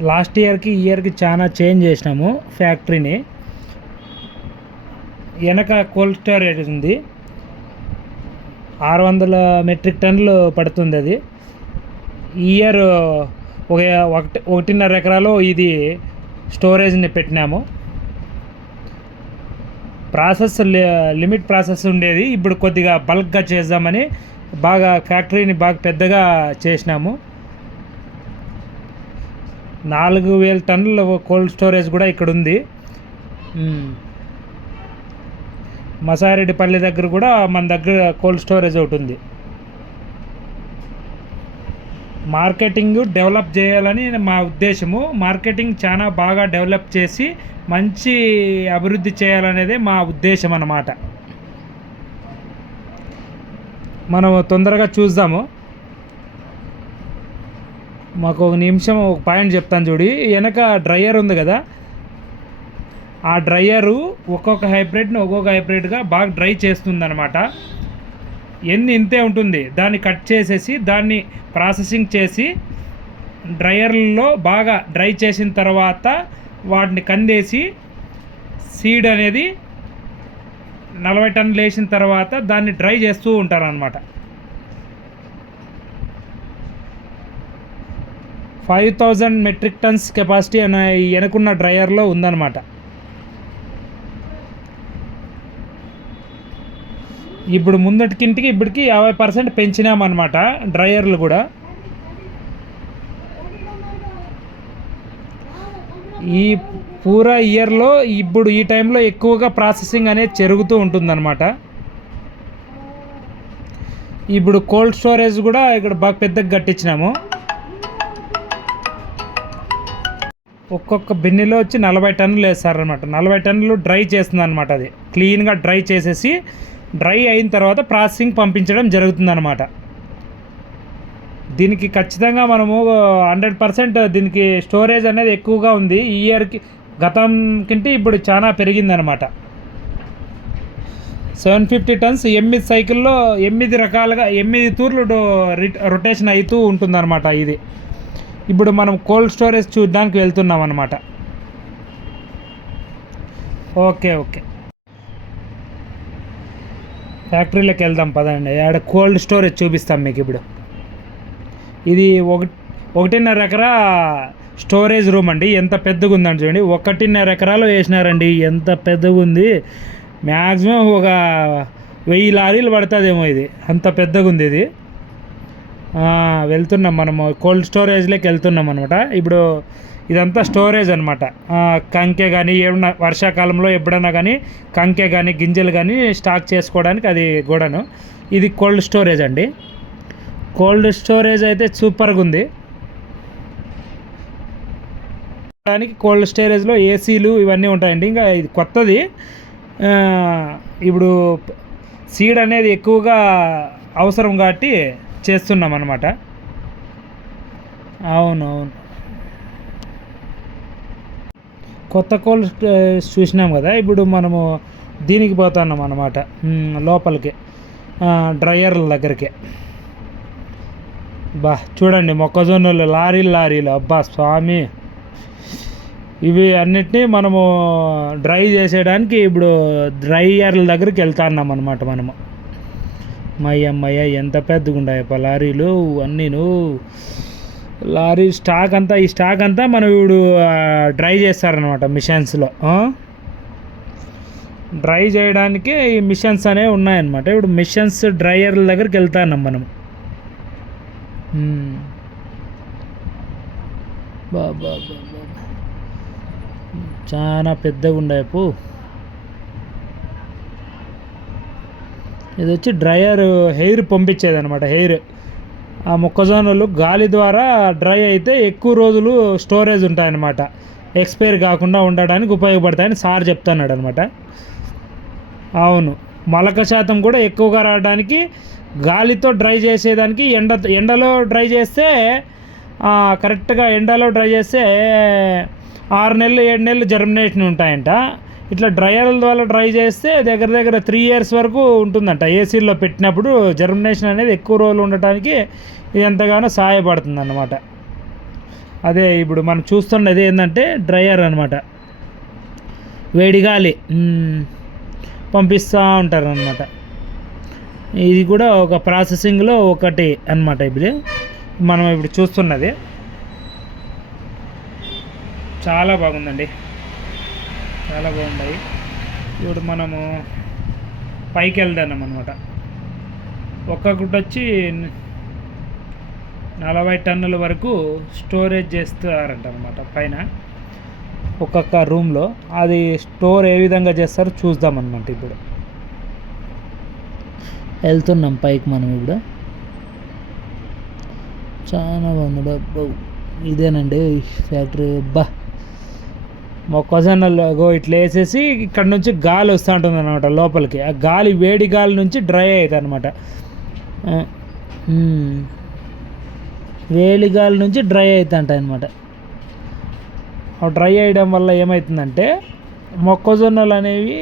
Last ఇయర్కి ఈ ఇయర్కి చాలా చేంజ్ చేసినాము ఫ్యాక్టరీని. వెనక కోల్డ్ స్టోరేజ్ ఉంది. ఆరు వందల మెట్రిక్ టన్నులు పడుతుంది అది. ఈ ఇయర్ ఒక ఒకటి ఒకటిన్నర ఎకరాలు ఇది స్టోరేజ్ని పెట్టినాము. ప్రాసెస్ లి- లిమిట్ ప్రాసెస్ ఉండేది. ఇప్పుడు కొద్దిగా బల్క్గా చేద్దామని బాగా ఫ్యాక్టరీని బాగా పెద్దగా చేసినాము. నాలుగు వేల టన్నుల కోల్డ్ స్టోరేజ్ కూడా ఇక్కడ ఉంది. మసారెడ్డిపల్లి దగ్గర కూడా మన దగ్గర కోల్డ్ స్టోరేజ్ ఒకటి ఉంది. మార్కెటింగ్ డెవలప్ చేయాలని మా ఉద్దేశము. మార్కెటింగ్ చాలా బాగా డెవలప్ చేసి మంచి అభివృద్ధి చేయాలనేదే మా ఉద్దేశం అన్నమాట మనం తొందరగా చూద్దాము. మాకు ఒక నిమిషం ఒక పాయింట్ చెప్తాను చూడి. వెనక డ్రయర్ ఉంది కదా? ఆ డ్రయరు ఒక్కొక్క హైబ్రిడ్ని ఒక్కొక్క హైబ్రిడ్గా బాగా డ్రై చేస్తుంది అనమాట ఎన్ని ఇంతే ఉంటుంది. దాన్ని కట్ చేసేసి దాన్ని ప్రాసెసింగ్ చేసి డ్రయర్లో బాగా డ్రై చేసిన తర్వాత వాటిని కందేసి సీడ్ అనేది నలభై టన్నులు వేసిన తర్వాత దాన్ని డ్రై చేస్తూ ఉంటారనమాట five thousand metric tons capacity అనే వెనుకున్న డ్రైయర్లో డ్రయర్లో ఉందన్నమాట. ఇప్పుడు ముందటికింటికి ఇప్పటికి యాభై పర్సెంట్ పెంచినామన్నమాట డ్రయర్లు కూడా. ఈ పూరా ఇయర్లో ఇప్పుడు ఈ టైంలో ఎక్కువగా ప్రాసెసింగ్ అనేది జరుగుతూ ఉంటుందన్నమాట. ఇప్పుడు కోల్డ్ స్టోరేజ్ కూడా ఇక్కడ బాగా పెద్దగా కట్టించినాము. ఒక్కొక్క బిన్నెలో వచ్చి నలభై టన్నులు వేస్తారనమాట నలభై టన్నులు డ్రై చేస్తుంది అనమాట అది. క్లీన్గా డ్రై చేసేసి డ్రై అయిన తర్వాత ప్రాసెసింగ్ పంపించడం జరుగుతుందన్నమాట. దీనికి ఖచ్చితంగా మనము హండ్రెడ్ పర్సెంట్ దీనికి స్టోరేజ్ అనేది ఎక్కువగా ఉంది. ఈ ఇయర్కి గతం కంటే ఇప్పుడు చాలా పెరిగిందనమాట సెవెన్ ఫిఫ్టీ టన్స్ ఎనిమిది సైకిల్లో ఎనిమిది రకాలుగా ఎనిమిది తూర్లు రిట్- రొటేషన్ అవుతూ ఉంటుందన్నమాట ఇది. ఇప్పుడు మనం కోల్డ్ స్టోరేజ్ చూడడానికి వెళ్తున్నాం అనమాట ఓకే ఓకే. ఫ్యాక్టరీలోకి వెళ్దాం పదండి. ఆడ కోల్డ్ స్టోరేజ్ చూపిస్తాం మీకు ఇప్పుడు. ఇది ఒకటి ఒకటిన్నర ఎకరా స్టోరేజ్ రూమ్ అండి. ఎంత పెద్దగా ఉందండి చూడండి. ఒకటిన్నర ఎకరాలు వేసినారండి. ఎంత పెద్దగా ఉంది. మ్యాక్సిమం ఒక వెయ్యి లారీలు పడుతుందేమో ఇది. అంత పెద్దగా ఉంది ఇది. వెళ్తున్నాం మనము కోల్డ్ స్టోరేజ్లోకి వెళ్తున్నాం అనమాట ఇప్పుడు ఇదంతా స్టోరేజ్ అనమాట కంకె కానీ ఏమన్నా వర్షాకాలంలో ఎప్పుడన్నా కానీ కంకె కానీ గింజలు కానీ స్టాక్ చేసుకోవడానికి అది గోడను. ఇది కోల్డ్ స్టోరేజ్ అండి. కోల్డ్ స్టోరేజ్ అయితే సూపర్గా ఉంది. దానికి కోల్డ్ స్టోరేజ్లో ఏసీలు ఇవన్నీ ఉంటాయండి. ఇంకా ఇది కొత్తది. ఇప్పుడు సీడ్ అనేది ఎక్కువగా అవసరం కాబట్టి చేస్తున్నాం అనమాట అవునవును. కొత్త కోల్ చూసినాం కదా ఇప్పుడు మనము దీనికి పోతున్నాం అనమాట లోపలికి. డ్రయర్ల దగ్గరికి. బా చూడండి మొక్కజొన్నలు లారీలు లారీలు. అబ్బా స్వామి. ఇవి అన్నిటినీ మనము డ్రై చేసేయడానికి ఇప్పుడు డ్రైయర్ల దగ్గరికి వెళ్తున్నాం అనమాట మనము. మయ్యమ్మయ్య ఎంత పెద్దగా ఉన్నాయప్ప లారీలు అన్నీను. లారీ స్టాక్ అంతా ఈ స్టాక్ అంతా మనం ఇప్పుడు డ్రై చేస్తారనమాట మిషన్స్లో. డ్రై చేయడానికి ఈ మిషన్స్ అనేవి ఉన్నాయన్నమాట. ఇప్పుడు మిషన్స్ డ్రైయర్ల దగ్గరికి వెళ్తాను మనం. బాబా చాలా పెద్దగా ఉండే ఇది వచ్చి డ్రయర్ హెయిర్ పంపించేది అనమాట హెయిర్. ఆ మొక్కజొన్నలు గాలి ద్వారా డ్రై అయితే ఎక్కువ రోజులు స్టోరేజ్ ఉంటాయన్నమాట. ఎక్స్పైర్ కాకుండా ఉండడానికి ఉపయోగపడతాయని సార్ చెప్తున్నాడు అనమాట అవును మలక శాతం కూడా ఎక్కువగా రావడానికి గాలితో డ్రై చేసేదానికి ఎండ ఎండలో డ్రై చేస్తే కరెక్ట్గా ఎండలో డ్రై చేస్తే ఆరు నెలలు ఏడు నెలలు జర్మినేషన్ ఉంటాయంట. ఇట్లా డ్రయర్ల ద్వారా డ్రై చేస్తే దగ్గర దగ్గర త్రీ ఇయర్స్ వరకు ఉంటుందంట. ఏసీలో పెట్టినప్పుడు జర్మినేషన్ అనేది ఎక్కువ రోజులు ఉండటానికి ఇది ఎంతగానో సహాయపడుతుంది అన్నమాట అదే ఇప్పుడు మనం చూస్తున్నది ఏంటంటే డ్రయర్ అనమాట వేడిగాలి పంపిస్తూ ఉంటారు అనమాట ఇది కూడా ఒక ప్రాసెసింగ్లో ఒకటి అన్నమాట ఇప్పుడు. మనం ఇప్పుడు చూస్తున్నది. చాలా బాగుందండి. చాలా బాగున్నాయి ఇప్పుడు మనము పైకి వెళ్దాం అనమాట ఒక్కొక్కటి వచ్చి నలభై టన్నుల వరకు స్టోరేజ్ చేస్తారంట అనమాట పైన. ఒక్కొక్క రూమ్లో. అది స్టోర్ ఏ విధంగా చేస్తారో చూద్దాం అనమాట ఇప్పుడు. వెళ్తున్నాం పైకి మనం ఇప్పుడు. చాలా బాగుంది. డబ్బు ఇదేనండి ఫ్యాక్టరీ. అబ్బా. మొక్కజొన్నలు గో ఇట్లా వేసేసి ఇక్కడ నుంచి గాలి వస్తూ ఉంటుంది అనమాట లోపలికి. ఆ గాలి వేడి గాలి నుంచి డ్రై అవుతుంది అనమాట వేడి గాలి నుంచి డ్రై అవుతుంటాయి అనమాట డ్రై అయ్యడం వల్ల ఏమవుతుందంటే మొక్కజొన్నలు అనేవి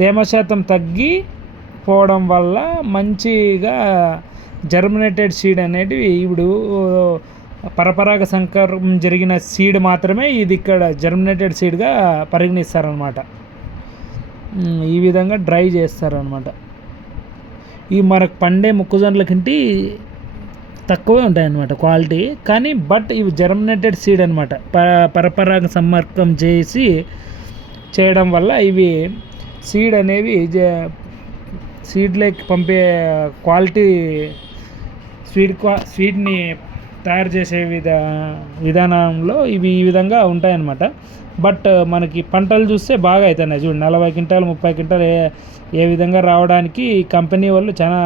తేమ శాతం తగ్గి పోవడం వల్ల మంచిగా జర్మినేటెడ్ సీడ్ అనేటివి ఇప్పుడు పరపరాగ సంకరం జరిగిన సీడ్ మాత్రమే ఇది ఇక్కడ జర్మినేటెడ్ సీడ్గా పరిగణిస్తారనమాట ఈ విధంగా డ్రై చేస్తారనమాట ఈ మనకు పండే మొక్కజొన్నలకంటే తక్కువే ఉంటాయన్నమాట క్వాలిటీ కానీ బట్ ఇవి జర్మినేటెడ్ సీడ్ అనమాట ప పరపరాగ సంపర్కం చేసి చేయడం వల్ల ఇవి సీడ్ అనేవి జ- సీడ్లోకి పంపే క్వాలిటీ స్వీట్ క్వా స్వీట్ని తయారు చేసే విధా విధానంలో ఇవి ఈ విధంగా ఉంటాయన్నమాట. బట్ uh, మనకి పంటలు చూస్తే బాగా అవుతున్నాయి చూడండి నలభై క్వింటాలు ముప్పై క్వింటాలు ఏ ఏ విధంగా రావడానికి కంపెనీ వాళ్ళు చాలా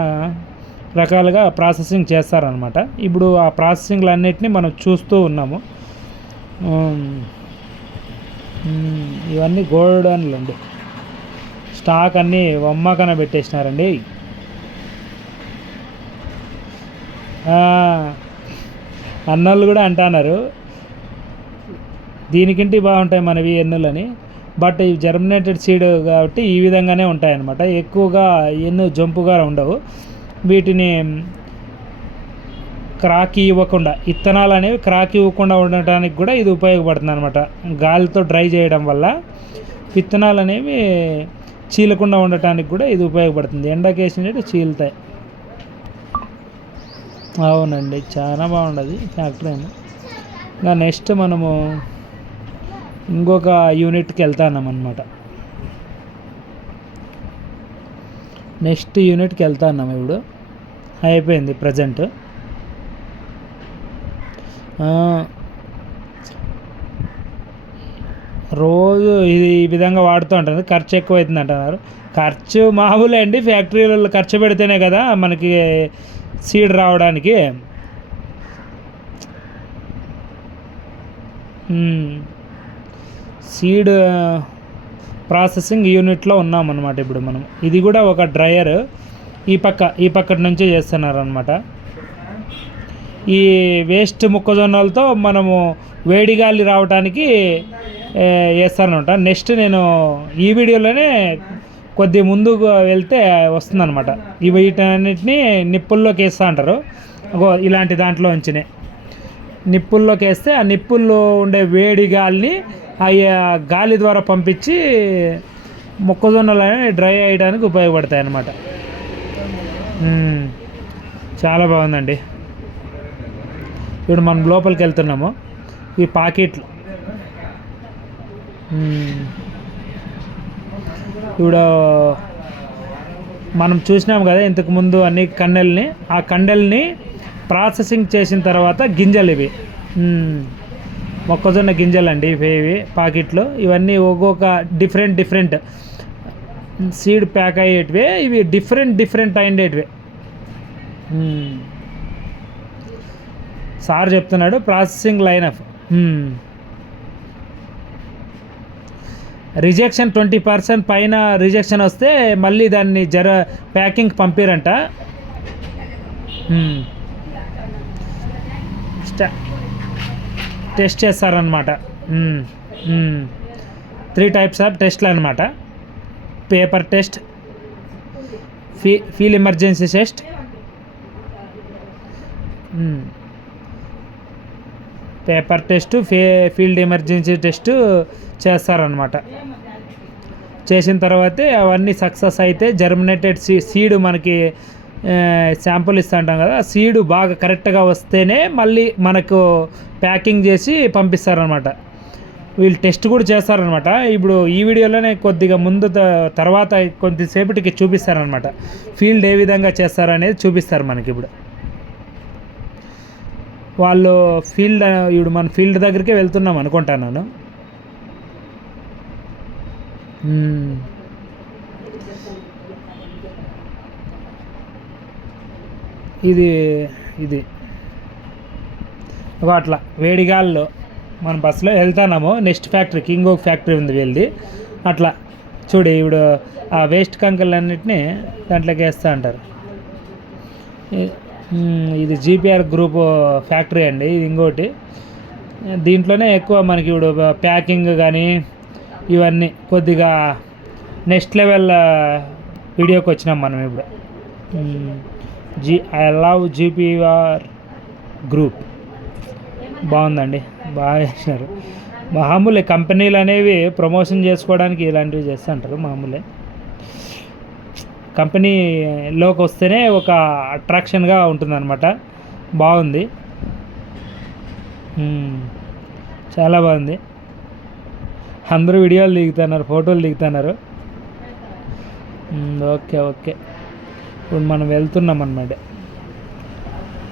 రకాలుగా ప్రాసెసింగ్ చేస్తారనమాట ఇప్పుడు ఆ ప్రాసెసింగ్లు అన్నిటినీ మనం చూస్తూ ఉన్నాము. ఇవన్నీ గోల్డెన్లు అండి స్టాక్ అన్నీ వమ్మకన పెట్టేసినారండి. అన్నోళ్ళు కూడా అంటున్నారు. దీనికింటి బాగుంటాయి మనవి ఎన్నులని. బట్ ఇవి జర్మినేటెడ్ సీడ్ కాబట్టి ఈ విధంగానే ఉంటాయన్నమాట. ఎక్కువగా ఎన్ను జంపుగా ఉండవు. వీటిని క్రాక్ ఇవ్వకుండా ఇత్తనాలు అనేవి క్రాక్ ఇవ్వకుండా ఉండటానికి కూడా ఇది ఉపయోగపడుతుంది అనమాట గాలితో డ్రై చేయడం వల్ల విత్తనాలు అనేవి చీలకుండా ఉండటానికి కూడా ఇది ఉపయోగపడుతుంది. ఎండకేసినట్టు చీలుతాయి. అవునండి చాలా బాగుండదు ఫ్యాక్టరీ ఏమో ఇంకా నెక్స్ట్ మనము ఇంకొక యూనిట్కి వెళ్తాన్నాం అనమాట నెక్స్ట్ యూనిట్కి వెళ్తాన్నాం ఇప్పుడు. అయిపోయింది ప్రజెంట్. రోజు ఇది ఈ విధంగా వాడుతూ ఉంటుంది ఖర్చు ఎక్కువ అవుతుంది అంటున్నారు ఖర్చు మామూలే అండి. ఫ్యాక్టరీలలో ఖర్చు పెడితేనే కదా మనకి సీడ్ రావడానికి. సీడ్ ప్రాసెసింగ్ యూనిట్లో ఉన్నామన్నమాట ఇప్పుడు మనం. ఇది కూడా ఒక డ్రయర్. ఈ పక్క ఈ పక్కటి నుంచే చేస్తున్నారు అనమాట ఈ వేస్ట్ మొక్కజొన్నలతో మనము వేడిగాలి రావడానికి రావడానికి వేస్తానమాట నెక్స్ట్ నేను ఈ వీడియోలోనే కొద్ది ముందుకు వెళ్తే వస్తుందన్నమాట. ఈ వీటన్నిటిని నిప్పుల్లోకి వేస్తా అంటారు. ఇలాంటి దాంట్లో ఉంచినే. నిప్పుల్లోకి వేస్తే ఆ నిప్పుల్లో ఉండే వేడి గాలిని ఆ గాలి ద్వారా పంపించి మొక్కజొన్నలు అనేవి డ్రై అయ్యడానికి ఉపయోగపడతాయి అన్నమాట చాలా బాగుందండి. ఇప్పుడు మనం లోపలికి వెళ్తున్నాము. ఈ పాకెట్లు. ఇప్పుడు మనం చూసినాం కదా ఇంతకుముందు అన్ని కండెల్ని ఆ కండెల్ని ప్రాసెసింగ్ చేసిన తర్వాత గింజలు ఇవి. మొక్కజొన్న గింజలు అండి ఇవి పాకెట్లు. ఇవన్నీ ఒక్కొక్క డిఫరెంట్ డిఫరెంట్ సీడ్ ప్యాక్ అయ్యేటివే ఇవి డిఫరెంట్ డిఫరెంట్ అయ్యేటివే సార్ చెప్తున్నాడు processing line of. Rejection twenty percent పైన రిజెక్షన్ వస్తే మళ్ళీ దాన్ని జర ప్యాకింగ్ పంపిరంట. టెస్ట్ చేస్తారనమాట త్రీ టైప్స్ ఆఫ్ టెస్ట్లు అనమాట paper test fee field emergency test. Paper test ఫే ఫీల్డ్ ఎమర్జెన్సీ టెస్ట్ చేస్తారనమాట చేసిన తర్వాతే అవన్నీ సక్సెస్ అయితే జర్మినేటెడ్ సీ సీడ్ మనకి శాంపుల్ ఇస్తూ ఉంటాం కదా ఆ సీడు బాగా కరెక్ట్గా వస్తేనే మళ్ళీ మనకు ప్యాకింగ్ చేసి పంపిస్తారనమాట వీళ్ళు టెస్ట్ కూడా చేస్తారనమాట ఇప్పుడు ఈ వీడియోలోనే కొద్దిగా ముందు తర్వాత కొద్దిసేపటికి చూపిస్తారనమాట ఫీల్డ్ ఏ విధంగా చేస్తారనేది చూపిస్తారు మనకి ఇప్పుడు. వాళ్ళు ఫీల్డ్ ఇప్పుడు మన ఫీల్డ్ దగ్గరికి వెళ్తున్నాం అనుకుంటాను ఇది ఇది. ఒక అట్లా వేడిగాల్లో మన బస్సులో వెళ్తున్నాము. నెక్స్ట్ ఫ్యాక్టరీకి ఇంకొక ఫ్యాక్టరీ ఉంది వెళ్ళి అట్లా చూడు ఇప్పుడు ఆ వేస్ట్ కంకలన్నిటిని దాంట్లోకి వేస్తూ అంటారు. ఇది జీపీఆర్ గ్రూప్ ఫ్యాక్టరీ అండి ఇది ఇంకోటి. దీంట్లోనే ఎక్కువ మనకి ఇప్పుడు ప్యాకింగ్ కానీ ఇవన్నీ కొద్దిగా నెక్స్ట్ లెవెల్ వీడియోకి వచ్చినాం మనం ఇప్పుడు. జీ ఐ లవ్ జీపీఆర్ గ్రూప్. బాగుందండి బాగా చేసినారు. మామూలే కంపెనీలు అనేవి ప్రమోషన్ చేసుకోవడానికి ఇలాంటివి చేస్తుంటారు మామూలే. కంపెనీలోకి వస్తేనే ఒక అట్రాక్షన్గా ఉంటుందన్నమాట. బాగుంది. చాలా బాగుంది. అందరూ వీడియోలు దిగుతున్నారు ఫోటోలు దిగుతున్నారు. Okay okay. ఇప్పుడు మనం వెళ్తున్నాం అనమాట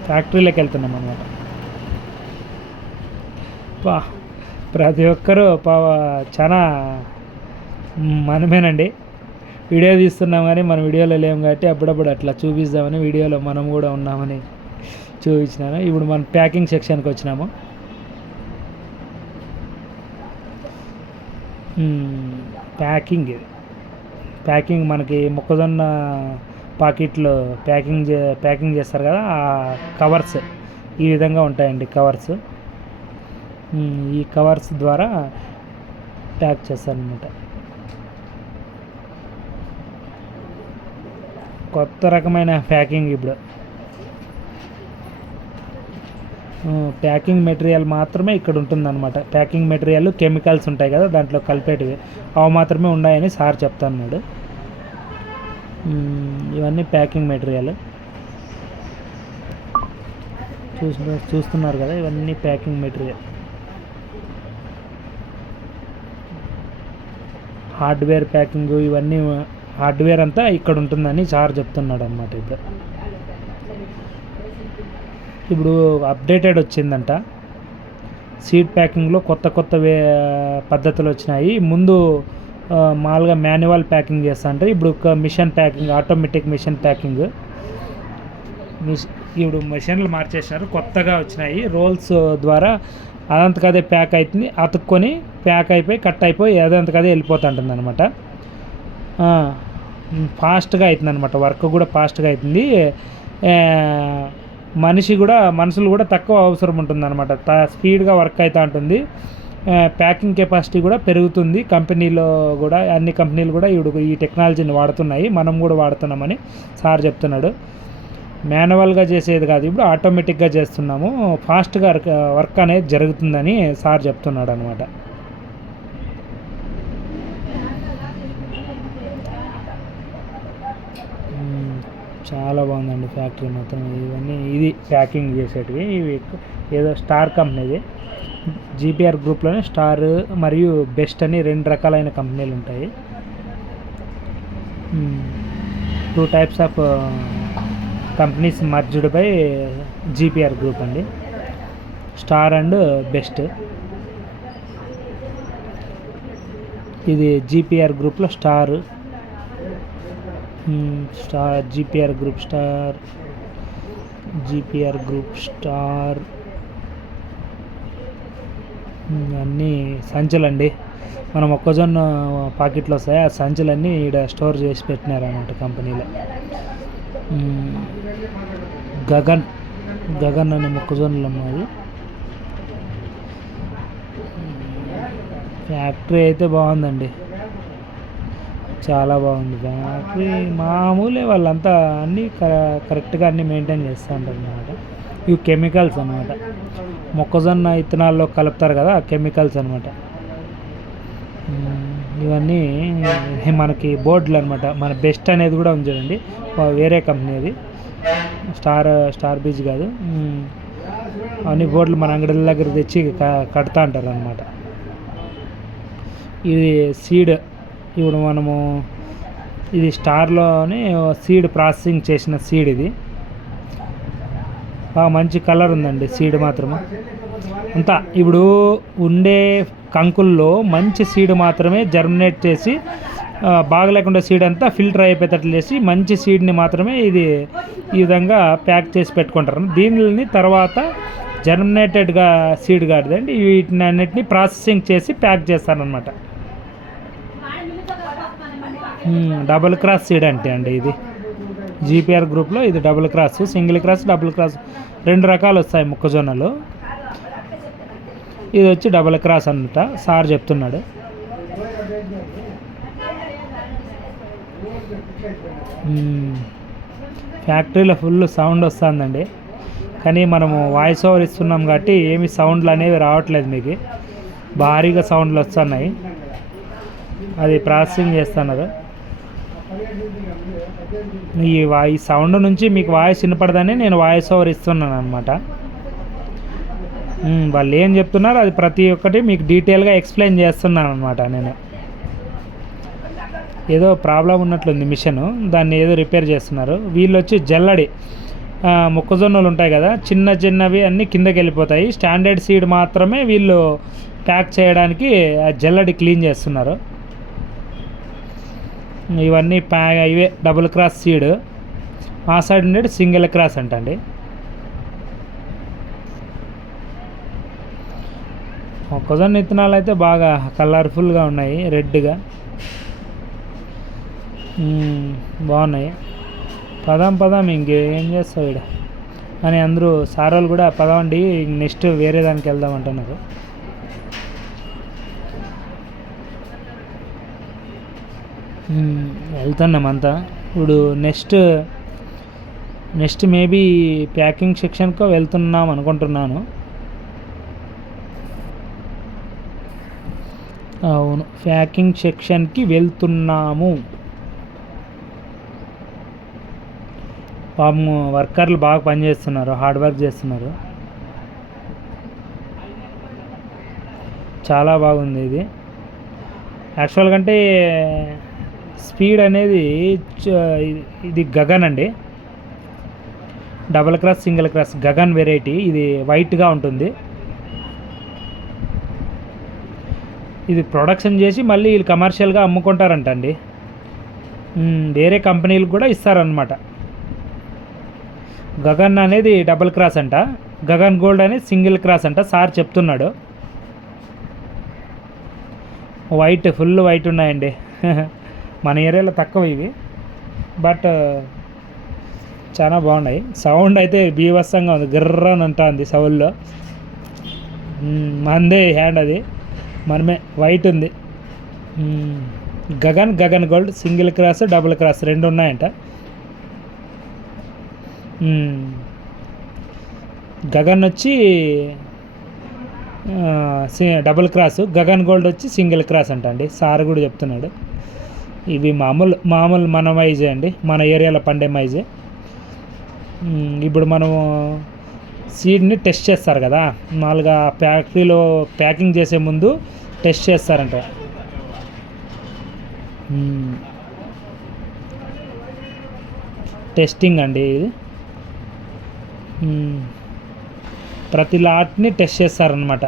ఫ్యాక్టరీలోకి వెళ్తున్నాం అన్నమాట. పా ప్రతి ఒక్కరూ చాలా మనమేనండి. వీడియో తీస్తున్నాం కానీ మన వీడియోలో లేము కాబట్టి అప్పుడప్పుడు అట్లా చూపిద్దామని వీడియోలో మనం కూడా ఉన్నామని చూపించినాను. ఇప్పుడు మనం ప్యాకింగ్ సెక్షన్కి వచ్చినాము. ప్యాకింగ్ ఇది. ప్యాకింగ్ మనకి మొక్కజొన్న పాకెట్లో ప్యాకింగ్ చే ప్యాకింగ్ చేస్తారు కదా ఆ కవర్స్ ఈ విధంగా ఉంటాయండి కవర్స్. ఈ కవర్స్ ద్వారా ప్యాక్ చేస్తారనమాట కొత్త రకమైన ప్యాకింగ్ ఇప్పుడు. ప్యాకింగ్ మెటీరియల్ మాత్రమే ఇక్కడ ఉంటుందన్నమాట. ప్యాకింగ్ మెటీరియల్ కెమికల్స్ ఉంటాయి కదా దాంట్లో కలిపేటివి. అవి మాత్రమే ఉన్నాయని సార్ చెప్తాన్నాడు. ఇవన్నీ ప్యాకింగ్ మెటీరియల్. చూసిన చూస్తున్నారు కదా ఇవన్నీ ప్యాకింగ్ మెటీరియల్. హార్డ్వేర్ ప్యాకింగ్ ఇవన్నీ హార్డ్వేర్ అంతా ఇక్కడ ఉంటుందని సార్ చెప్తున్నాడు అనమాట ఇప్పుడు. ఇప్పుడు అప్డేటెడ్ వచ్చిందంట. సీడ్ ప్యాకింగ్లో కొత్త కొత్త వే పద్ధతులు వచ్చినాయి. ముందు మామూలుగా మాన్యువల్ ప్యాకింగ్ చేస్తా అంటే ఇప్పుడు ఒక machine packing automatic machine packing. ఇప్పుడు మిషన్లు మార్చేసినారు కొత్తగా వచ్చినాయి. రోల్స్ ద్వారా అదంతకదే ప్యాక్ అవుతుంది అతుక్కొని ప్యాక్ అయిపోయి కట్ అయిపోయి అదంతకదే వెళ్ళిపోతుంటుంది అనమాట ఫాస్ట్గా అవుతుంది అనమాట వర్క్ కూడా ఫాస్ట్గా అవుతుంది మనిషి కూడా మనుషులు కూడా తక్కువ అవసరం ఉంటుంది అనమాట స్పీడ్గా వర్క్ అవుతూ ఉంటుంది. ప్యాకింగ్ కెపాసిటీ కూడా పెరుగుతుంది. కంపెనీలో కూడా అన్ని కంపెనీలు కూడా ఇప్పుడు ఈ టెక్నాలజీని వాడుతున్నాయి. మనం కూడా వాడుతున్నామని సార్ చెప్తున్నాడు. మాన్యువల్గా చేసేది కాదు. ఇప్పుడు ఆటోమేటిక్గా చేస్తున్నాము. ఫాస్ట్గా వర్క్ వర్క్ అనేది జరుగుతుందని సార్ చెప్తున్నాడు అనమాట చాలా బాగుందండి ఫ్యాక్టరీ మొత్తం. ఇవన్నీ ఇది ప్యాకింగ్ చేసేటివి. ఇవి ఏదో స్టార్ కంపెనీది. జీపీఆర్ గ్రూప్లోనే స్టార్ మరియు బెస్ట్ అని రెండు రకాలైన కంపెనీలు ఉంటాయి. Two types of companies merged by GPR group అండి. Star and best. ఇది జీపీఆర్ గ్రూప్లో star star GPR group star GPR group star అన్నీ సంచులండి మన మొక్కజొన్న పాకెట్లు వస్తాయి? ఆ సంచులన్నీ ఈడ స్టోర్ చేసి పెట్టినారన్నమాట కంపెనీలో. Hmm, గగన్ గగన్ అనే మొక్కజొన్నలు ఉన్నాయి. Hmm, ఫ్యాక్టరీ అయితే బాగుందండి. చాలా బాగుంది. ఫ్యాక్టరీ మామూలే వాళ్ళంతా అన్నీ కరెక్ట్గా అన్నీ మెయింటైన్ చేస్తూ ఉంటారు అనమాట ఇవి కెమికల్స్ అనమాట మొక్కజొన్న ఇత్తనాల్లో కలుపుతారు కదా కెమికల్స్ అనమాట ఇవన్నీ మనకి బోర్డులు అనమాట మన బెస్ట్ అనేది కూడా ఉంది చూడండి. వేరే కంపెనీ అది. స్టార్ స్టార్ బీచ్ కాదు. అన్ని బోర్డులు మన అంగడిల దగ్గర తెచ్చి క- కడతా అంటారు అనమాట ఇది సీడ్. ఇప్పుడు మనము ఇది స్టార్లోని సీడ్ ప్రాసెసింగ్ చేసిన సీడ్ ఇది. బాగా మంచి కలర్ ఉందండి సీడ్ మాత్రము. అంతా ఇప్పుడు ఉండే కంకుల్లో మంచి సీడ్ మాత్రమే జర్మినేట్ చేసి బాగలేకుండా సీడ్ అంతా ఫిల్టర్ అయిపోయేటట్లు చేసి మంచి సీడ్ని మాత్రమే ఇది ఈ విధంగా ప్యాక్ చేసి పెట్టుకుంటారు. దీనిని తర్వాత జర్మినేటెడ్గా సీడ్ కాదండి వీటిని అన్నిటిని ప్రాసెసింగ్ చేసి ప్యాక్ చేస్తారనమాట డబుల్ క్రాస్ సీడ్ అంటే అండి ఇది. జీపీఆర్ గ్రూప్లో ఇది double cross single cross double cross రెండు రకాలు వస్తాయి మొక్కజొన్నలు. ఇది వచ్చి డబుల్ క్రాస్ అనమాట సార్ చెప్తున్నాడు. ఫ్యాక్టరీలో ఫుల్ సౌండ్ వస్తుందండి. కానీ మనము వాయిస్ ఓవర్ ఇస్తున్నాం కాబట్టి ఏమి సౌండ్లు అనేవి రావట్లేదు మీకు. భారీగా సౌండ్లు వస్తున్నాయి. అది ప్రాసెసింగ్ చేస్తున్నారు. ఈ వాయి ఈ సౌండ్ నుంచి మీకు వాయిస్ వినపడదని నేను వాయిస్ ఓవర్ ఇస్తున్నాను అనమాట వాళ్ళు ఏం చెప్తున్నారు అది ప్రతి ఒక్కటి మీకు డీటెయిల్గా ఎక్స్ప్లెయిన్ చేస్తున్నాను అనమాట నేను. ఏదో ప్రాబ్లం ఉన్నట్లుంది మిషన్ దాన్ని ఏదో రిపేర్ చేస్తున్నారు. వీళ్ళు వచ్చి జల్లడి మొక్కజొన్నలు ఉంటాయి కదా చిన్న చిన్నవి అన్నీ కిందకి వెళ్ళిపోతాయి. స్టాండర్డ్ సీడ్ మాత్రమే వీళ్ళు ప్యాక్ చేయడానికి ఆ జల్లడి క్లీన్ చేస్తున్నారు. ఇవన్నీ ప్యా ఇవే డబుల్ క్రాస్ సీడ్. ఆ సైడ్ ఉండేది సింగిల్ క్రాస్ అంటండి. మొక్కజొన్న విత్తనాలు అయితే బాగా కలర్ఫుల్గా ఉన్నాయి రెడ్గా. బాగున్నాయి. పదాం పదాం ఇంకేం చేస్తావు ఇక్కడ అని అందరూ సార్ వాళ్ళు కూడా పదవండి నెక్స్ట్ వేరే దానికి వెళ్దాం అంటున్నారు. వెళ్తున్నాం అంతా. ఇప్పుడు నెక్స్ట్ నెక్స్ట్ మేబీ ప్యాకింగ్ సెక్షన్కో వెళ్తున్నాం అనుకుంటున్నాను. అవును ప్యాకింగ్ సెక్షన్కి వెళ్తున్నాము. పాము వర్కర్లు బాగా పనిచేస్తున్నారు హార్డ్ వర్క్ చేస్తున్నారు. చాలా బాగుంది ఇది. యాక్చువల్గా అంటే స్పీడ్ అనేది చ- ఇది గగన్ అండి. Double cross single cross Gagan variety. ఇది వైట్గా ఉంటుంది. ఇది ప్రొడక్షన్ చేసి మళ్ళీ వీళ్ళు కమర్షియల్గా అమ్ముకుంటారంట అండి. వేరే కంపెనీలకు కూడా ఇస్తారనమాట గగన్ అనేది డబుల్ క్రాస్ అంట. గగన్ గోల్డ్ అనేది సింగిల్ క్రాస్ అంట సార్ చెప్తున్నాడు. వైట్ ఫుల్ వైట్ ఉన్నాయండి. మన ఏరియాలో తక్కువ ఇవి. బట్ చాలా బాగున్నాయి. సౌండ్ అయితే బీభత్సంగా ఉంది. గిర్రని ఉంటుంది సౌండ్లో. మందే హ్యాండ్ అది. మనమే వైట్ ఉంది. Gagan Gagan gold single cross double cross రెండు ఉన్నాయంట. గగన్ వచ్చి డబుల్ క్రాస్ గగన్ గోల్డ్ వచ్చి సింగిల్ క్రాస్ అంట అండి. సార్ కూడా చెప్తున్నాడు. ఇవి మామూలు మామూలు మన మైజే అండి. మన ఏరియాలో పండే మైజే. ఇప్పుడు మనము సీడ్ని టెస్ట్ చేస్తారు కదా. మామూలుగా ఫ్యాక్టరీలో ప్యాకింగ్ చేసే ముందు టెస్ట్ చేస్తారంట. టెస్టింగ్ అండి ఇది. ప్రతి లాట్ని టెస్ట్ చేస్తారనమాట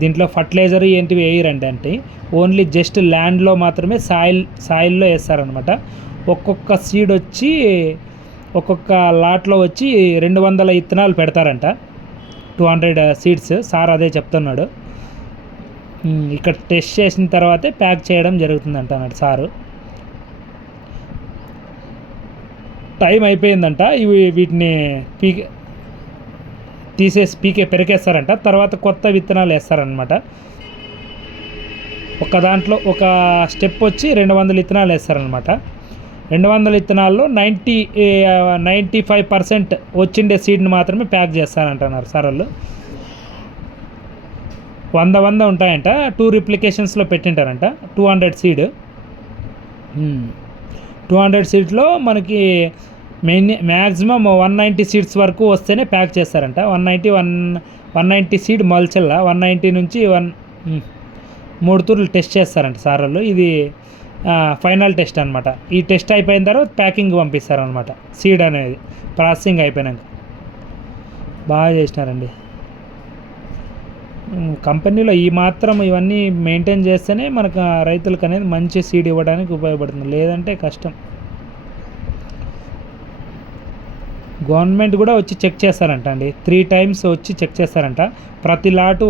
దీంట్లో ఫర్టిలైజర్ ఏంటివి వేయరండి అంటే ఓన్లీ జస్ట్ ల్యాండ్లో మాత్రమే సాయిల్ సాయిల్లో వేస్తారనమాట ఒక్కొక్క సీడ్ వచ్చి ఒక్కొక్క లాట్లో వచ్చి రెండు వందల ఇత్తనాలు పెడతారంట. Two hundred seeds. సార్ అదే చెప్తున్నాడు. ఇక్కడ టెస్ట్ చేసిన తర్వాతే ప్యాక్ చేయడం జరుగుతుందంట అన్నాడు సారు. టైం అయిపోయిందంట. ఇవి వీటిని పీకే తీసేసి పీకే పెరికేస్తారంట. తర్వాత కొత్త విత్తనాలు వేస్తారనమాట ఒక దాంట్లో ఒక స్టెప్ వచ్చి రెండు వందల విత్తనాలు వేస్తారనమాట రెండు వందల విత్తనాల్లో నైంటీ నైంటీ ఫైవ్ పర్సెంట్ వచ్చిండే సీడ్ని మాత్రమే ప్యాక్ చేస్తారంటున్నారు సార్ వాళ్ళు. వంద వంద ఉంటాయంట. టూ రిప్లికేషన్స్లో పెట్టింటారంట. Two hundred seed. Two hundred సీట్లో మనకి main maximum one ninety seeds వరకు వస్తేనే ప్యాక్ చేస్తారంట. One ninety one one ninety seed మల్చల్లా one ninety నుంచి వన్ మూడు తూర్లు టెస్ట్ చేస్తారంట సార్ వాళ్ళు. ఇది ఫైనల్ టెస్ట్ అనమాట ఈ టెస్ట్ అయిపోయిన తర్వాత ప్యాకింగ్ పంపిస్తారనమాట సీడ్ అనేది ప్రాసెసింగ్ అయిపోయినాక. బాగా చేసినారండి. కంపెనీలో ఈ మాత్రం ఇవన్నీ మెయింటైన్ చేస్తేనే మనకు రైతులకు అనేది మంచి సీడ్ ఇవ్వడానికి ఉపయోగపడుతుంది. లేదంటే కష్టం. గవర్నమెంట్ కూడా వచ్చి చెక్ చేస్తారంట అండి. త్రీ టైమ్స్ వచ్చి చెక్ చేస్తారంట. ప్రతి లాటు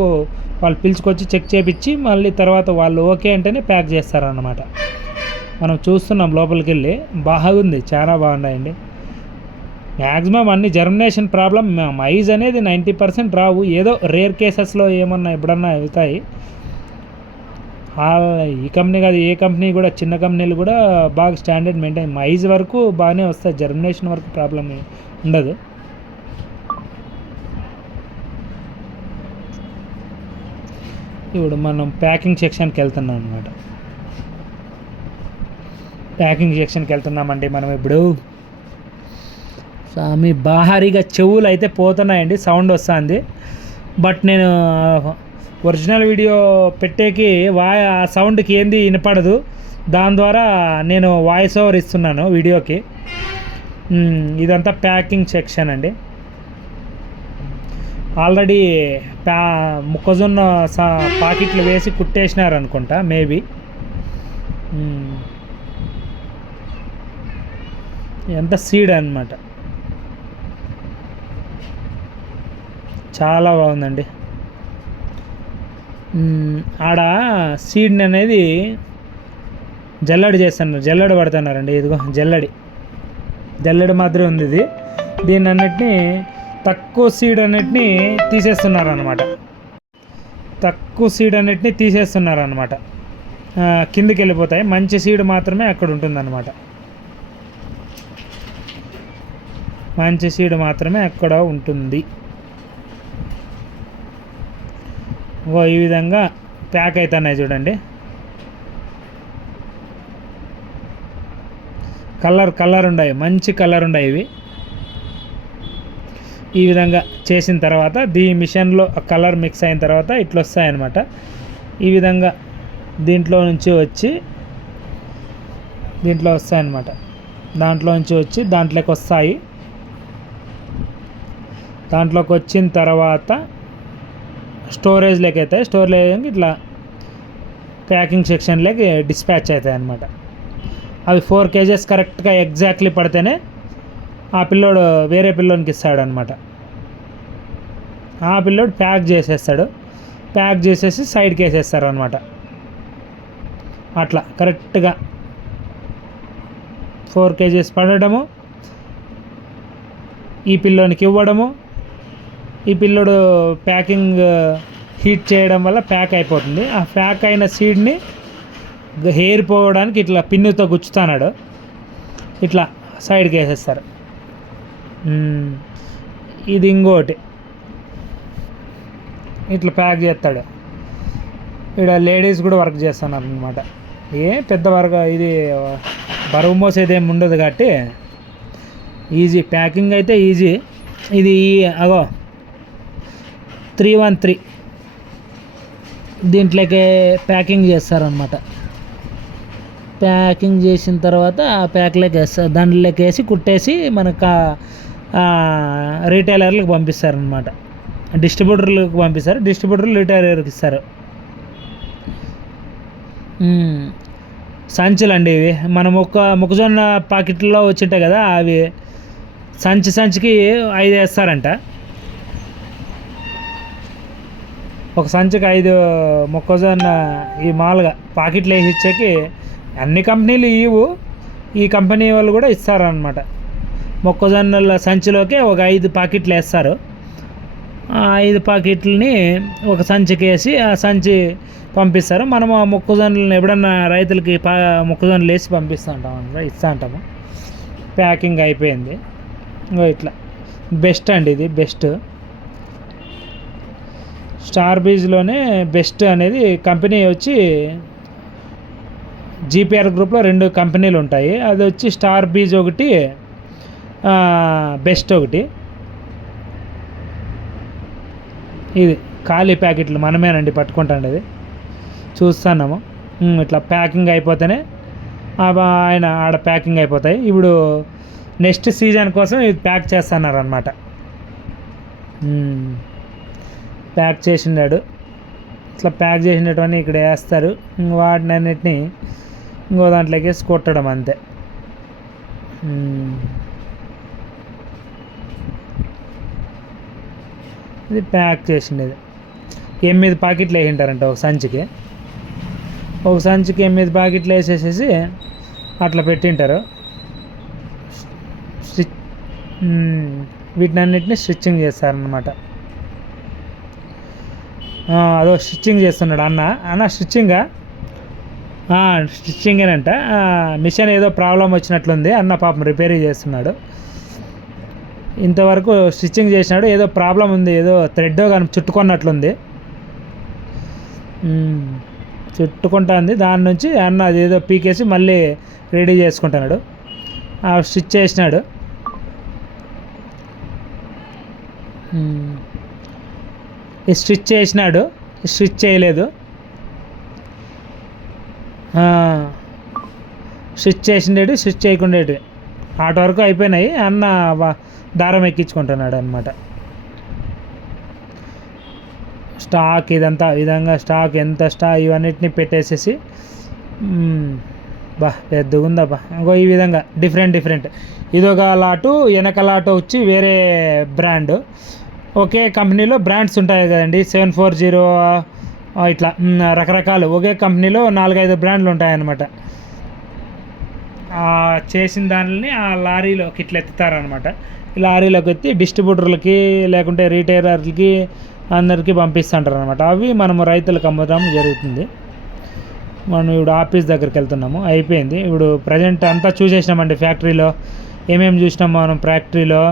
వాళ్ళు పిలుచుకొచ్చి చెక్ చేపించి మళ్ళీ తర్వాత వాళ్ళు ఓకే అంటేనే ప్యాక్ చేస్తారన్నమాట. మనం చూస్తున్నాం లోపలికి వెళ్ళి బాగుంది. చాలా బాగున్నాయండి. మ్యాక్సిమం అన్ని జర్మినేషన్ ప్రాబ్లం మైజ్ అనేది నైంటీ పర్సెంట్ రావు. ఏదో రేర్ కేసెస్లో ఏమన్నా ఎప్పుడన్నా అవుతాయి. ఈ కంపెనీ కాదు ఏ కంపెనీ కూడా చిన్న కంపెనీలు కూడా బాగా స్టాండర్డ్ మెయింటైన్. మైజ్ వరకు బాగానే వస్తాయి. జర్మినేషన్ వరకు ప్రాబ్లం ఉండదు. ఇప్పుడు మనం ప్యాకింగ్ సెక్షన్కి వెళ్తున్నాం అనమాట ప్యాకింగ్ సెక్షన్కి వెళ్తున్నామండి మనం ఇప్పుడు. స్వామి బాహారీగా చెవులు అయితే పోతున్నాయండి సౌండ్ వస్తుంది. బట్ నేను ఒరిజినల్ వీడియో పెట్టేకి వా ఆ సౌండ్కి ఏంది వినపడదు. దాని ద్వారా నేను వాయిస్ ఓవర్ ఇస్తున్నాను వీడియోకి. ఇదంతా ప్యాకింగ్ సెక్షన్ అండి. ఆల్రెడీ ప్యా మొక్కజొన్న సా పాకెట్లు వేసి కుట్టేసినారు అనుకుంటా మేబీ. ఎంత సీడ్ అన్నమాట. చాలా బాగుందండి. ఆడ సీడ్ని అనేది జల్లడి చేస్తున్నారు జల్లడి పడుతున్నారండి ఇదిగో జల్లడి. జల్లడి మాదిరి ఉంది ఇది. దీన్ని అన్నిటిని తక్కువ సీడ్ అన్నిటినీ తీసేస్తున్నారు అనమాట తక్కువ సీడ్ అన్నిటినీ తీసేస్తున్నారు అనమాట కిందికి వెళ్ళిపోతాయి మంచి సీడ్ మాత్రమే అక్కడ ఉంటుందన్నమాట. మంచి సీడ్ మాత్రమే అక్కడ ఉంటుంది. ఓ ఈ విధంగా ప్యాక్ అవుతున్నాయి చూడండి. కలర్ కలర్ ఉన్నాయి మంచి కలర్ ఉన్నాయి ఇవి. ఈ విధంగా చేసిన తర్వాత దీ మిషన్లో కలర్ మిక్స్ అయిన తర్వాత ఇట్లా వస్తాయన్నమాట ఈ విధంగా దీంట్లో నుంచి వచ్చి దీంట్లో వస్తాయన్నమాట. దాంట్లో నుంచి వచ్చి దాంట్లోకి వస్తాయి దాంట్లోకి వచ్చిన తర్వాత స్టోరేజ్లోకి అవుతాయి స్టోరేజ్ ఇట్లా ప్యాకింగ్ సెక్షన్లోకి డిస్పాచ్ అవుతాయి అన్నమాట అవి ఫోర్ కేజెస్ కరెక్ట్గా ఎగ్జాక్ట్లీ పడితేనే ఆ పిల్లోడు వేరే పిల్లోనికి ఇస్తాడు అనమాట ఆ పిల్లోడు ప్యాక్ చేసేస్తాడు. ప్యాక్ చేసేసి సైడ్కి వేసేస్తారు అనమాట అట్లా కరెక్ట్గా ఫోర్ కేజెస్ పడడము ఈ పిల్లోనికి ఇవ్వడము ఈ పిల్లోడు ప్యాకింగ్ హీట్ చేయడం వల్ల ప్యాక్ అయిపోతుంది. ఆ ప్యాక్ అయిన సీడ్ని హెయిర్ పోవడానికి ఇట్లా పిన్నుతో గుచ్చుతాడు ఇట్లా సైడ్కి వేసేస్తారు. ఇది ఇంకోటి. ఇట్లా ప్యాక్ చేస్తాడు. ఇక్కడ లేడీస్ కూడా వర్క్ చేస్తున్నారు అనమాట ఏ పెద్ద వర్క్ ఇది బరువు మోసేది ఏమి ఉండదు కాబట్టి ఈజీ ప్యాకింగ్ అయితే ఈజీ ఇది అగో త్రీ వన్ త్రీ దీంట్లోకి ప్యాకింగ్ చేస్తారనమాట ప్యాకింగ్ చేసిన తర్వాత ఆ ప్యాక్లోకి వేస్తారు దాంట్లోకి వేసి కుట్టేసి మనకు రీటైలర్లకు పంపిస్తారనమాట డిస్ట్రిబ్యూటర్లకు పంపిస్తారు డిస్ట్రిబ్యూటర్లు రిటైలర్కి ఇస్తారు. సంచులు అండి ఇవి. మనం ఒక మొక్కజొన్న ప్యాకెట్లో వచ్చింటాయి కదా అవి సంచి సంచికి ఐదు వేస్తారంట. ఒక సంచికి ఐదు మొక్కజొన్న ఈ మామూలుగా పాకెట్లు వేసి ఇచ్చేకి అన్ని కంపెనీలు ఇవ్వు ఈ కంపెనీ వాళ్ళు కూడా ఇస్తారనమాట మొక్కజొన్నల సంచిలోకి ఒక ఐదు ప్యాకెట్లు వేస్తారు. ఆ ఐదు ప్యాకెట్లని ఒక సంచికి వేసి ఆ సంచి పంపిస్తారు. మనము ఆ మొక్కజొన్నలను ఎప్పుడన్నా రైతులకి పా మొక్కజొన్నలు వేసి పంపిస్తూ ఉంటాం అనమాట ఇస్తూ ఉంటాము ప్యాకింగ్ అయిపోయింది. ఇంకో ఇట్లా. బెస్ట్ అండి ఇది బెస్ట్. స్టార్ బీజ్లోనే బెస్ట్ అనేది కంపెనీ వచ్చి జీపీఆర్ గ్రూప్లో రెండు కంపెనీలు ఉంటాయి. అది వచ్చి స్టార్ బీజ్ ఒకటి బెస్ట్ ఒకటి. ఇది ఖాళీ ప్యాకెట్లు మనమేనండి పట్టుకుంటాండి అది చూస్తున్నాము ఇట్లా ప్యాకింగ్ అయిపోతేనే ఆయన ఆడ ప్యాకింగ్ అయిపోతాయి. ఇప్పుడు నెక్స్ట్ సీజన్ కోసం ఇది ప్యాక్ చేస్తున్నారు అనమాట ప్యాక్ చేసిండాడు. ఇట్లా ప్యాక్ చేసినటువంటి ఇక్కడ వేస్తారు. వాటిని అన్నిటిని ఇంకో దాంట్లోకి వేసి కొట్టడం అంతే. ఇది ప్యాక్ చేసిండేది. ఎనిమిది ప్యాకెట్లు వేసింటారంట ఒక సంచికి. ఒక సంచికి ఎనిమిది ప్యాకెట్లు వేసేసేసి అట్లా పెట్టింటారు. స్టిచ్ వీటినన్నిటిని స్టిచ్చింగ్ చేస్తారనమాట అదో స్టిచ్చింగ్ చేస్తున్నాడు అన్న. అన్న స్టిచ్చింగా స్టిచ్చింగ్ అంట. మిషన్ ఏదో ప్రాబ్లం వచ్చినట్లుంది అన్న పాపం రిపేర్ చేస్తున్నాడు. ఇంతవరకు స్టిచ్చింగ్ చేసినాడు ఏదో ప్రాబ్లం ఉంది ఏదో థ్రెడ్ కానీ చుట్టుకున్నట్లుంది. చుట్టుకుంటుంది. దాని నుంచి అన్న అదేదో పీకేసి మళ్ళీ రెడీ చేసుకుంటున్నాడు. స్టిచ్ చేసినాడు. స్టిచ్ చేసినాడు. స్టిచ్ చేయలేదు. స్విచ్ స్టిచ్ చేసిండేటి స్టిచ్ చేయకుండేటి. ఆట వరకు అయిపోయినాయి. అన్న దారం ఎక్కించుకుంటున్నాడు అనమాట స్టాక్ ఇదంతా విధంగా స్టాక్ ఎంత స్టాక్ ఇవన్నిటిని పెట్టేసేసి బా పెద్దగా ఉందబ్బా ఇంకో ఈ విధంగా డిఫరెంట్ డిఫరెంట్. ఇదొక లాటు వెనక లాటు వచ్చి వేరే బ్రాండ్. ఒకే కంపెనీలో బ్రాండ్స్ ఉంటాయి కదండి. సెవెన్ ఫోర్ జీరో ఇట్లా రకరకాలు. ఒకే కంపెనీలో నాలుగైదు బ్రాండ్లు ఉంటాయన్నమాట. చేసిన దానిని ఆ లారీలోకి ఇట్లా ఎత్తుతారనమాట ఈ లారీలోకి ఎత్తి డిస్ట్రిబ్యూటర్లకి లేకుంటే రీటైలర్లకి అందరికీ పంపిస్తుంటారు అనమాట అవి మనము రైతులకు అమ్మడం జరుగుతుంది. మనం ఇప్పుడు ఆఫీస్ దగ్గరికి వెళ్తున్నాము అయిపోయింది. ఇప్పుడు ప్రజెంట్ అంతా చూసేసినామండి ఫ్యాక్టరీలో. ఏమేమి చూసినాం మనం ఫ్యాక్టరీలో?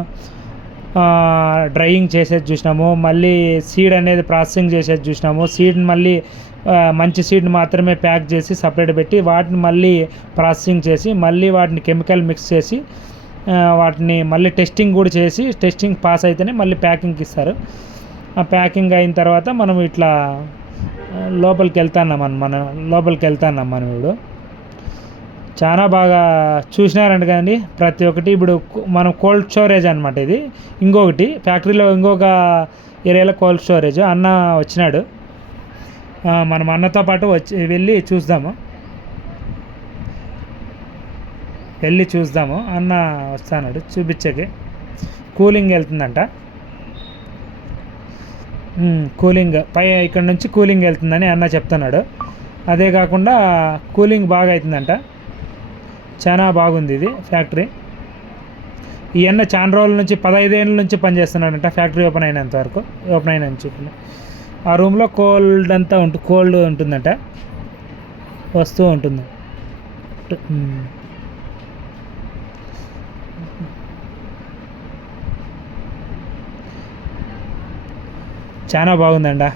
డ్రైయింగ్ చేసేది చూసినాము. మళ్ళీ సీడ్ అనేది ప్రాసెసింగ్ చేసేది చూసినాము. సీడ్ని మళ్ళీ మంచి సీడ్ని మాత్రమే ప్యాక్ చేసి సపరేట్ పెట్టి వాటిని మళ్ళీ ప్రాసెసింగ్ చేసి మళ్ళీ వాటిని కెమికల్ మిక్స్ చేసి వాటిని మళ్ళీ టెస్టింగ్ కూడా చేసి టెస్టింగ్ పాస్ అయితేనే మళ్ళీ ప్యాకింగ్కి ఇస్తారు. ఆ ప్యాకింగ్ అయిన తర్వాత మనం ఇట్లా లోపలికి వెళ్తాన్నాం మనం లోపలికి వెళ్తాన్నాం మనం ఇప్పుడు. చాలా బాగా చూసినారంట కదండి. ప్రతి ఒక్కటి ఇప్పుడు మనం కోల్డ్ స్టోరేజ్ అనమాట ఇది. ఇంకొకటి ఫ్యాక్టరీలో ఇంకొక ఏరియాలో కోల్డ్ స్టోరేజ్ అన్న వచ్చినాడు. మనం అన్నతో పాటు వచ్చి వెళ్ళి చూద్దాము. వెళ్ళి చూద్దాము. అన్న వస్తాడు చూపించకి. కూలింగ్ వెళ్తుందంట. కూలింగ్. పై ఇక్కడ నుంచి కూలింగ్ వెళ్తుందని అన్న చెప్తున్నాడు. అదే కాకుండా కూలింగ్ బాగా అవుతుందంట. చాలా బాగుంది ఇది ఫ్యాక్టరీ. ఈ అన్న చాలా రోజుల నుంచి పదహైదేళ్ళ నుంచి పనిచేస్తున్నాడంట ఫ్యాక్టరీ ఓపెన్ అయినంత వరకు. ఓపెన్ అయిన చెప్పిన ఆ రూమ్లో కోల్డ్ అంతా ఉంటుంది కోల్డ్ ఉంటుందంట. వస్తూ ఉంటుంది. చాలా బాగుందండ